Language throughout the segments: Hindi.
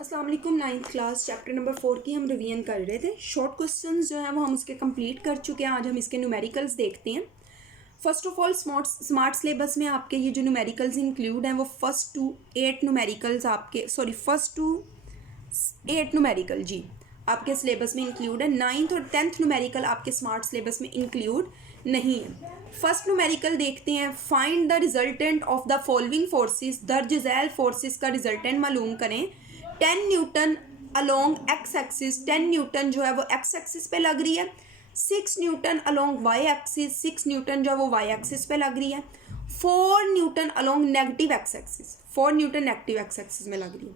अस्सलाम वालेकुम। 9th क्लास चैप्टर नंबर 4 की हम रिवीजन कर रहे थे। शॉर्ट क्वेश्चंस जो हैं वो हम उसके कंप्लीट कर चुके हैं। आज हम इसके न्यूमेरिकल्स देखते हैं। First of all smart syllabus में आपके ये जो न्यूमेरिकल्स इंक्लूड हैं वो फर्स्ट टू 8 न्यूमेरिकल जी आपके सिलेबस में इंक्लूड है। 9th और 10th न्यूमेरिकल आपके स्मार्ट सिलेबस में इंक्लूड नहीं है। फर्स्ट न्यूमेरिकल देखते हैं। Find the resultant of the following forces. दर्ज झैल फोर्सेस का रिजल्टेंट मालूम करें। 10 Newton along x axis, 10 Newton जो है वो एक्स एक्सिस पे लग रही है। 6 newton along Y axis, 6 newton जो है वो वाई एक्सिस पे लग रही है। 4 Newton along negative x axis, 4 Newton negative x axis में लग रही है।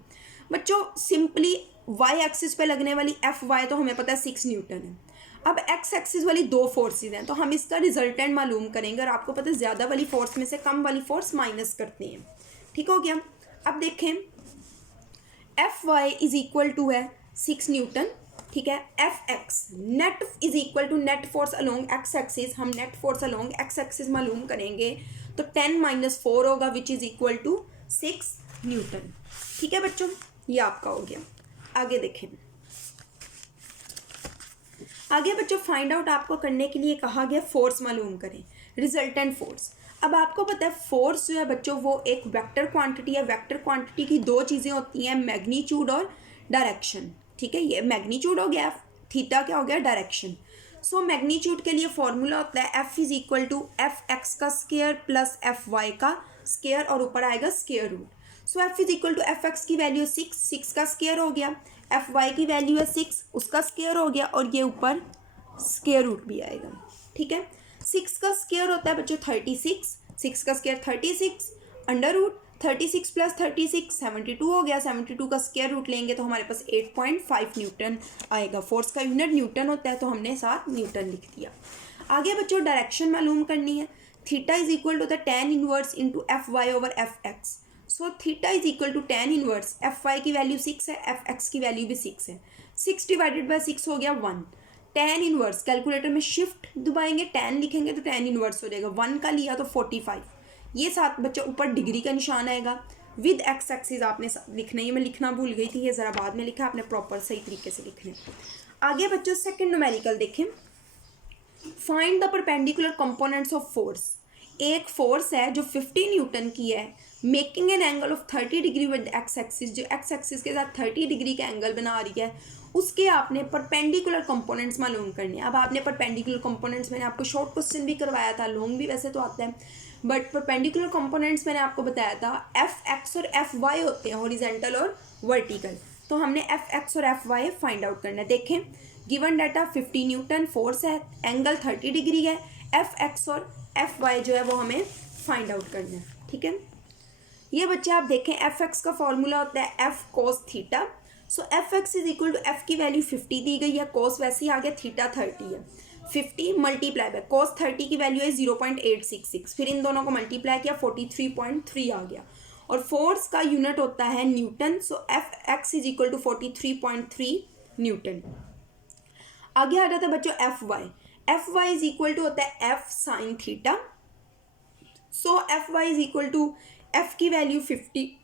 बच्चों सिंपली वाई एक्सिस पे लगने वाली एफ वाई तो हमें पता है 6 न्यूटन है। अब एक्स एक्सिस वाली दो फोर्सेज हैं तो हम इसका रिजल्टेंट मालूम करेंगे और आपको पता है ज़्यादा वाली फोर्स में से कम वाली फोर्स माइनस करते हैं। ठीक हो गया। अब देखें F Y is equal to है 6 न्यूटन। ठीक है। F x net is equal to net force along x axis. हम net force along x axis मालूम करेंगे तो 10 - 4 होगा which is equal to 6 newton. ठीक है बच्चों, ये आपका हो गया। आगे देखें। आगे बच्चों फाइंड आउट आपको करने के लिए कहा गया फोर्स मालूम करें, रिजल्टेंट फोर्स। अब आपको पता है फोर्स जो है बच्चों वो एक वेक्टर क्वांटिटी है। वेक्टर क्वांटिटी की दो चीज़ें होती हैं, मैग्नीट्यूड और डायरेक्शन। ठीक है, ये मैग्नीट्यूड हो गया, थीटा क्या हो गया, डायरेक्शन। सो मैग्नीट्यूड के लिए फॉर्मूला होता है F is equal to F X का स्केयर प्लस एफ वाई का स्केयर और ऊपर आएगा square root. So F is equal to F X की वैल्यू 6 का स्केयर हो गया, एफ वाई की वैल्यू है 6 उसका स्केयर हो गया और ये ऊपर स्केयर रूट भी आएगा। ठीक है। 6 का स्केयर होता है बच्चों 36, 6 का स्केयर 36 अंडर रूट 36 + 36 72 हो गया। 72 का स्केयर रूट लेंगे तो हमारे पास 8.5 न्यूटन आएगा। फोर्स का यूनिट न्यूटन होता है तो हमने 7 न्यूटन लिख दिया। आगे बच्चों डायरेक्शन मालूम करनी है। Theta is equal to the tan inverse into F Y over F X. So theta is equal to tan inverse, F Y की वैल्यू 6 है, एफ एक्स की वैल्यू भी 6 है। 6 / 6 हो गया 1। tan इनवर्स कैलकुलेटर में शिफ्ट दबाएंगे, tan लिखेंगे तो tan इनवर्स हो जाएगा। 1 का लिया तो 45। ये साथ बच्चों ऊपर डिग्री का निशान आएगा विद एक्स एक्सिस आपने लिखना है। ये मैं लिखना भूल गई थी, ये ज़रा बाद में लिखा, आपने प्रॉपर सही तरीके से लिखना है। आगे बच्चों सेकंड न्यूमेरिकल देखें। Find the perpendicular components of force. एक फोर्स है जो 50 न्यूटन की है, making an angle of 30 degree with x axis, जो एक्स एक्सिस के साथ 30 डिग्री का एंगल बना रही है, उसके आपने परपेंडिकुलर कंपोनेंट्स मालूम करने। अब आपने परपेंडिकुलर कंपोनेंट्स मैंने आपको शॉर्ट क्वेश्चन भी करवाया था, लॉन्ग भी वैसे तो आता है, बट परपेंडिकुलर कंपोनेंट्स मैंने आपको बताया था एफ एक्स और एफ वाई होते हैं, हॉरिजेंटल और वर्टिकल। तो हमने एफ एक्स और एफ वाई फाइंड आउट करना है। देखें गिवन डाटा 50 न्यूटन फोर्स है, एंगल 30 डिग्री है, एफ एक्स और एफ वाई जो है वो हमें फाइंड आउट करना है। ठीक है। ये बच्चे आप देखें एफ एक्स का फॉर्मूला होता है F cos theta. So F X is equal to F की वैल्यू 50 दी गई है, कोस वैसे ही आ गया, थीटा 30 है। 50 मल्टीप्लाई बाय कोस 30 की वैल्यू है 0.866, फिर इन दोनों को मल्टीप्लाई किया 43.3 आ गया। और फोर्स का यूनिट होता है newton. So F X is equal to 43.3 newton. आगे आ जाता है बच्चों F Y. F Y is equal to होता है F sine theta. So F Y is equal to F की वैल्यू 50,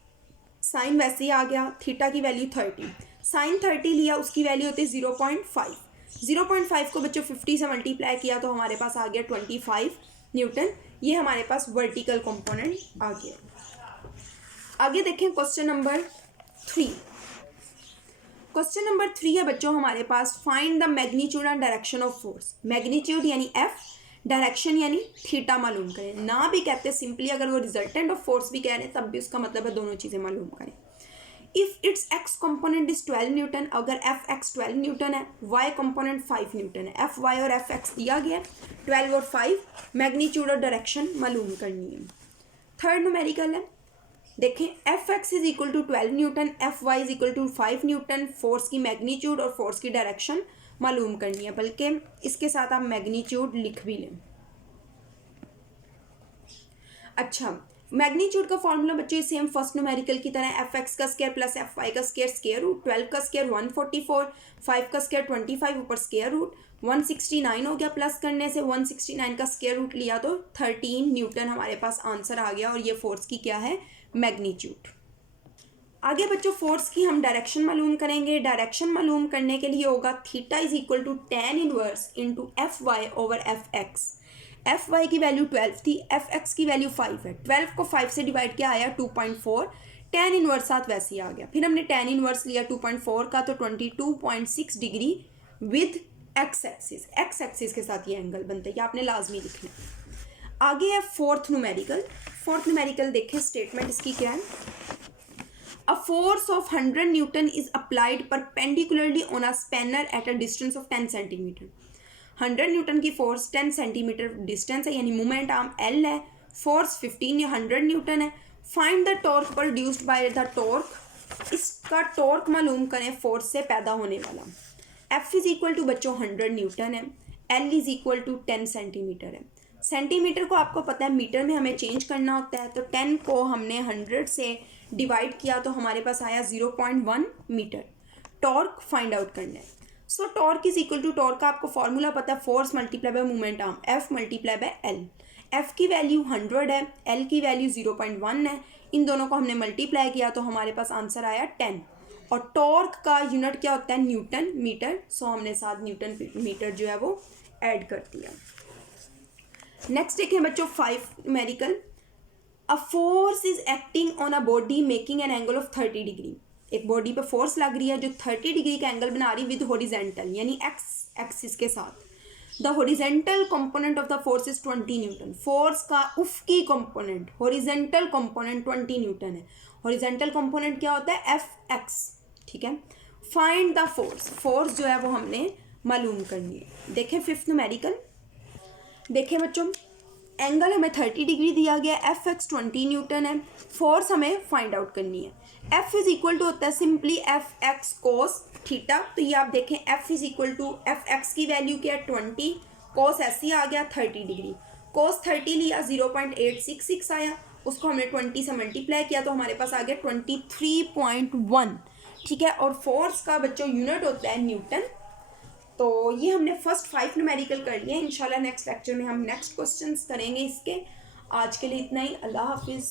साइन वैसे ही आ गया, थीटा की वैल्यू 30, साइन 30 लिया उसकी वैल्यू होती है 0.5। 0.5 को बच्चों 50 से मल्टीप्लाई किया तो हमारे पास आ गया 25 न्यूटन। ये हमारे पास वर्टिकल कंपोनेंट आ गया। आगे देखें क्वेश्चन नंबर 3। क्वेश्चन नंबर 3 है बच्चों हमारे पास find the magnitude and direction of force. Magnitude यानी एफ, डायरेक्शन यानी थीटा मालूम करें। ना भी कहते सिंपली, अगर वो रिजल्टेंट ऑफ फोर्स भी कह रहे हैं तब भी उसका मतलब है दोनों चीज़ें मालूम करें। If it's x component is 12 Newton, अगर एफ एक्स 12 न्यूटन है, वाई कंपोनेंट 5 न्यूटन है। एफ वाई और एफ एक्स दिया गया 12 और 5, मैग्नीट्यूड और डायरेक्शन मालूम करनी है। थर्ड न्यूमेरिकल है, देखें F X is equal to 12 newton, F Y is equal to 5 newton. Force की मैग्नीट्यूड और फोर्स की डायरेक्शन मालूम करनी है, बल्कि इसके साथ आप मैग्नीट्यूड लिख भी लें। अच्छा, मैग्नीट्यूड का फॉर्मूला बच्चों सेम फर्स्ट न्यूमेरिकल की तरह एफ एक्स का स्केयर प्लस एफ वाई का स्केयर, स्केयर रूट 12 का स्केयर 144, 5 का स्केयर 25 ऊपर स्केयर रूट 169 हो गया। प्लस करने से 169 का स्केयर रूट लिया तो 13 न्यूटन हमारे पास आंसर आ गया और ये फोर्स की क्या है, मैग्नीट्यूड। आगे बच्चों फोर्स की हम डायरेक्शन मालूम करेंगे। डायरेक्शन मालूम करने के लिए होगा theta is equal to tan inverse into F Y over F X. F Y की वैल्यू 12 थी, एफ एक्स की वैल्यू 5 है। 12 को 5 से डिवाइड किया आया 2.4, tan इनवर्स साथ वैसे ही आ गया। फिर हमने tan इनवर्स लिया 2.4 का तो 22.6 डिग्री विद एक्स एक्सिस के साथ ये एंगल बनता है, ये आपने लाजमी लिखना है। आगे है फोर्थ न्यूमेरिकल। फोर्थ न्यूमेरिकल देखें, स्टेटमेंट इसकी क्या है। A force of 100 Newton is applied perpendicularly on a spanner at a distance of 10 centimeter. 100 Newton की फोर्स 10 सेंटीमीटर डिस्टेंस है, यानी मोमेंट आर्म L है, फोर्स 15 या 100 न्यूटन है। Find the torque produced by the torque, इसका टॉर्क मालूम करें फोर्स से पैदा होने वाला। F इज इक्वल टू बच्चों 100 न्यूटन है, L is equal to 10 centimetre है। सेंटीमीटर को आपको पता है मीटर में हमें चेंज करना होता है, तो 10 को हमने 100 से डिवाइड किया तो हमारे पास आया 0.1 मीटर। टॉर्क फाइंड आउट करना है। So torque is equal to, torque का आपको फॉर्मूला पता है, force multiply by moment arm, F multiply by L. F की वैल्यू 100 है, एल की वैल्यू 0.1 है, इन दोनों को हमने मल्टीप्लाई किया तो हमारे पास आंसर आया 10। और टॉर्क का यूनिट क्या होता है, न्यूटन मीटर। सो हमने साथ न्यूटन मीटर जो है वो ऐड कर दिया। नेक्स्ट देखें बच्चों 5 numerical. A force is acting on a body making an angle of 30 degree. एक बॉडी पे फोर्स लग रही है जो 30 डिग्री का एंगल बना रही है विद हॉरिजेंटल, यानी एक्स एक्सिस के साथ। The horizontal component of the force is 20 Newton. Force का उफकी कंपोनेंट, हॉरिजेंटल कंपोनेंट 20 न्यूटन है। हॉरिजेंटल कंपोनेंट क्या होता है, एफ एक्स, ठीक है। फाइंड द फोर्स, फोर्स जो है वो हमने मालूम करनी है। देखें 5th न्यूमेरिकल। देखें बच्चों, एंगल हमें 30 डिग्री दिया गया, एफ एक्स 20 न्यूटन है, फोर्स हमें फाइंड आउट करनी है। एफ इज इक्वल टू होता है simply F X cos theta. तो ये आप देखें F is equal to, F X की वैल्यू क्या है 20, कोस ऐसे आ गया 30 डिग्री। कोस 30 लिया 0.866 आया, उसको हमने 20 से मल्टीप्लाई किया तो हमारे पास आ गया 23.1, ठीक है। और फोर्स का बच्चों यूनिट होता है न्यूटन। तो ये हमने फर्स्ट 5 न्यूमेरिकल कर लिए। इंशाल्लाह नेक्स्ट लेक्चर में हम नेक्स्ट क्वेश्चंस करेंगे इसके। आज के लिए इतना ही, अल्लाह हाफिज़।